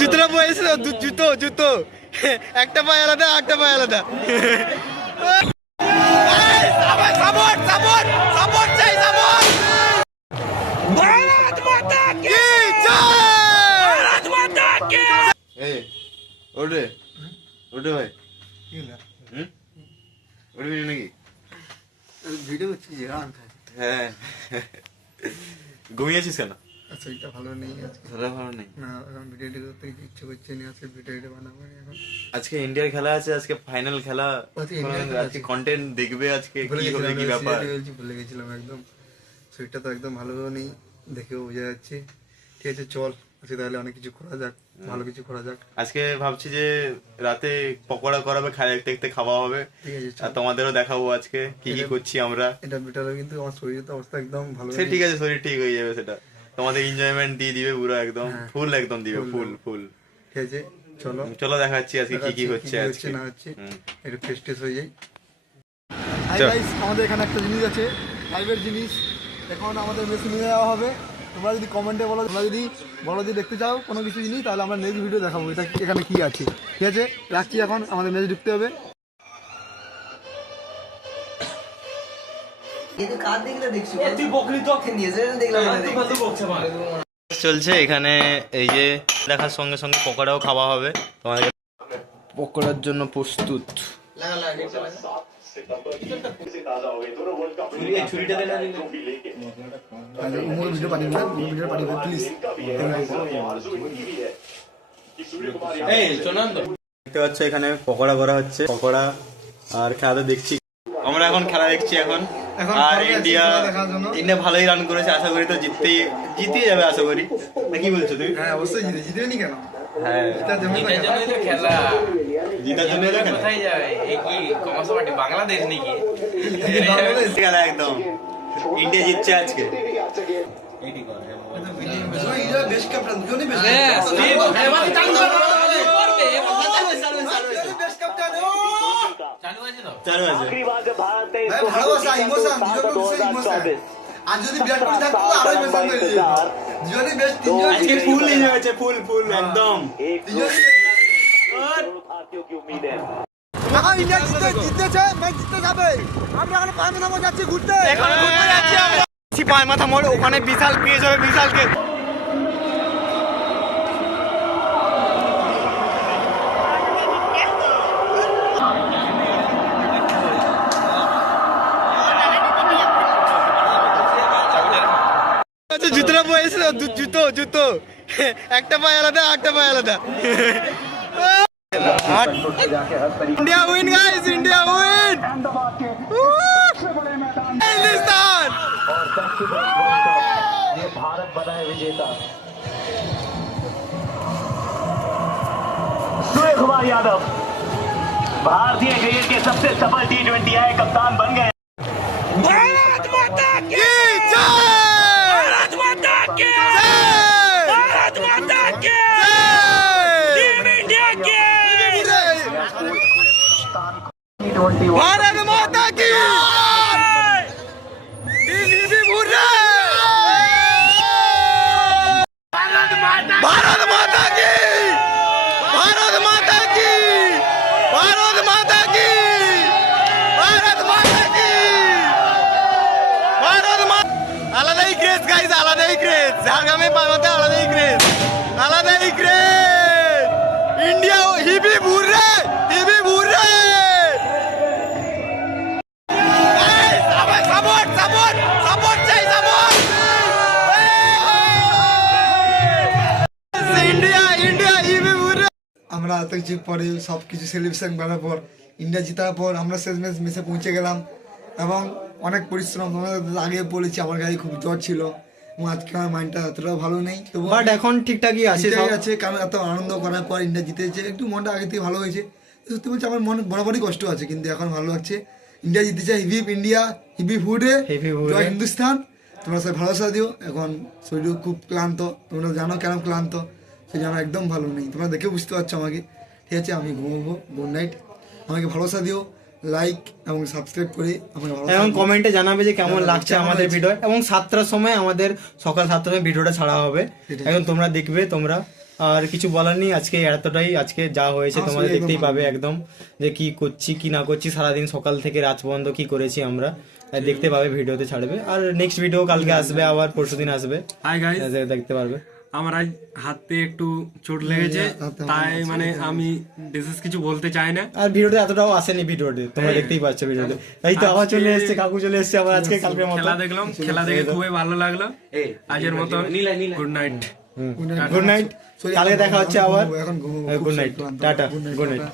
জুতোটা পয়েছে, জুতো জুতো একটা পায়ে আলাদা, একটা পায়ে আলাদা। সাপোর্ট সাপোর্ট সাপোর্ট চাই, সাপোর্ট। ভারত মাতা কি জয়, ভারত মাতা কি। এই ওরে ওরে ভাই, কি হলো? ওরে নাকি ভিডিও করছিস? হ্যাঁ, ঘুমিয়েছিস কেন? শরীরটা ভালো নেই আজকে। ভালো নেই না, এখন ভিডিও করতে ইচ্ছে করছে না। আজকে ভিডিও বানাবো এখন। আজকে ইন্ডিয়ার খেলা আছে, আজকে ফাইনাল খেলা। আজকে কন্টেন্ট দেখবে, আজকে কি হবে কি ব্যাপার ভুলে গেছিলাম একদম। শরীরটা তো একদম ভালো নেই, দেখেও বোঝা যাচ্ছে। ঠিক আছে চল আজকে তাহলে অনেক কিছু করা যাক, ভালো কিছু করা যাক। আজকে ভাবছি যে রাতে পকোড়া করাবে, দেখতে দেখতে খাওয়া হবে। ঠিক আছে, আর তোমাদেরও দেখাবো আজকে কি কি করছি আমরা। এটা বেটার, কিন্তু আমার শরীরের তো অবস্থা একদম ভালো। সে ঠিক আছে, শরীর ঠিক হয়ে যাবে, সেটা তোমাদের এনজয়মেন্ট দিয়ে দিবে পুরো একদম ফুল, একদম দিবে ফুল ফুল। ঠিক আছে চলো চলো দেখাচ্ছি আজকে কি কি হচ্ছে আজকে না হচ্ছে। একটু ফ্রেশ ট্রেশ হয়ে যাই। হাই গাইস, আমাদের এখানে একটা জিনিস আছে, লাইভের জিনিস। এখন আমাদের মেশিন নিয়ে যাওয়া হবে। তোমরা যদি কমেন্টে বলো, তোমরা যদি বলো যে দেখতে চাও কোনো কিছু জিনিস, তাহলে আমরা নেক্সট ভিডিও দেখাবো এটা এখানে কি আছে। ঠিক আছে রাখছি, এখন আমাদের মেশিন ঢুকতে হবে। চলছে এখানে, এই যে দেখার সঙ্গে সঙ্গে পকোড়াও খাওয়া হবে। তোমাদের পকোড়ার জন্য প্রস্তুত। দেখতে পাচ্ছ এখানে পকোড়া করা হচ্ছে, পকোড়া আর খেলা দেখছি আমরা। এখন খেলা দেখছি এখন। আর ইন্ডিয়া ভালোই রান করেছে, আশা করি তো জিতেই যাবে আশা করি। কি বলছো তুমি? হ্যাঁ অবশ্যই জিতবে নি কেন? হ্যাঁ জিতার জন্য খেলা, জিতার জন্য কোথায় যাবে? বাংলাদেশ নাকি খেলা? একদম ইন্ডিয়া জিতছে আজকে। আর যদি বিরাট কোহলি থাকতো আরো ইমোশন হয়ে যেত। জিওনি বেস্ট তিনজন আজকে ফুল নিয়ে হয়েছে, ফুল ফুল একদম। ভারতীয় কি উম্মীদ है? এখন ইন্ডিয়া জিতেছে, ম্যাচ জিততে যাবে। আমরা এখন পায়মাথা মোড় যাচ্ছি ঘুরতে। এখন ঘুরতে যাচ্ছি আমরা পায়মাথা মোড়, ওখানে বিশাল পেজ হবে, বিশালকে। জুতোটা পয়েছে, জুতো জুতো একটা পায়ে আলাদা, একটা পায়ে আলাদা। India win guys, India win. Hindustan ये भारत बना है विजेता। सूर्य कुमार यादव भारतीय क्रिकेट के सबसे सफल T20 आए कप्तान बन गए। भारत माता की जय, भारत माता की जय, भारत माता की भारत माता की भारत माता की, भारत माता की, भारत माता की, भारत माता की, भारत माता। আলাদাই ক্রেজ গাইস, আলাদাই ক্রেজ। ঝাড়গ্রামে পায়মাথা আলাদাই ক্রেজ, আলাদাই ক্রেজ। ইন্ডিয়া হিবি বুড়ে, হিবি বুড়ে। আমরা এত কিছু পরে সব কিছু সেলিব্রেশন করার পর, ইন্ডিয়া জেতার পর আমরা শেষ ম্যাচে পৌঁছে গেলাম। এবং অনেক পরিশ্রম, তোমাদের আগে বলেছি আমার গায়ে খুব জ্বর ছিল এবং আজকে আমার মাইন্ডটা এতটাও ভালো নেই, বাট এখন ঠিকঠাকই আছে। কারণ এত আনন্দ করার পর ইন্ডিয়া জিতেছে, একটু মনটা আগে থেকে ভালো হয়েছে। সত্যি বলছি আমার মনে বরাবরই কষ্ট আছে, কিন্তু এখন ভালো লাগছে। ইন্ডিয়া জিতেছে, হিবিপ ইন্ডিয়া, হিবিপ হুডে, জয় হিন্দুস্তান। তোমরা সবাই ভালোবাসা দিও। এখন শরীর খুব ক্লান্ত, তোমরা জানো কেন ক্লান্ত, সেই জন্য একদম ভালো নেই, তোমরা দেখে বুঝতে পারছো আমাকে। ঠিক আছে আমি ঘুমাবো, গুড নাইট। আমাকে ভালোবাসা দিও, লাইক এবং সাবস্ক্রাইব করে আমাকে এবং কমেন্টে জানাবে যে কেমন লাগছে আমাদের ভিডিও। এবং 7টার সময় আমাদের, সকাল 7টার সময় ভিডিওটা ছাড়া হবে, এখন তোমরা দেখবে। তোমরা আর কিছু বলার নেই, আজকে এতটাই, আজকে যা হয়েছে তোমাদের দেখতেই পাবে একদম, যে কি করছি কি না করছি, সারাদিন সকাল থেকে রাত পর্যন্ত কি করেছি আমরা, দেখতে পাবে, ভিডিওতে ছাড়বে। আর নেক্সট ভিডিও কালকে আসবে, আবার পরশুদিন আসবে, হাই গাইস, দেখতে পারবে। আমার আজ হাতে একটু চোট লেগেছে, তাই মানে আমি বিশেষ কিছু বলতে চাই না। আর ভিডিওতে এতটাও আসেনি, ভিডিওতে তোমরা দেখতেই পাচ্ছ ভিডিওতে। এই তো আবার চলে এসেছে, কাকু চলে এসেছে আবার আজকে, কালকের মতো খেলা দেখলাম, খেলা দেখে খুবই ভালো লাগলো। আজের মতো গুড নাইট। গুড নাইট, কালকে দেখা হচ্ছে আবার। Good night, tata, good night.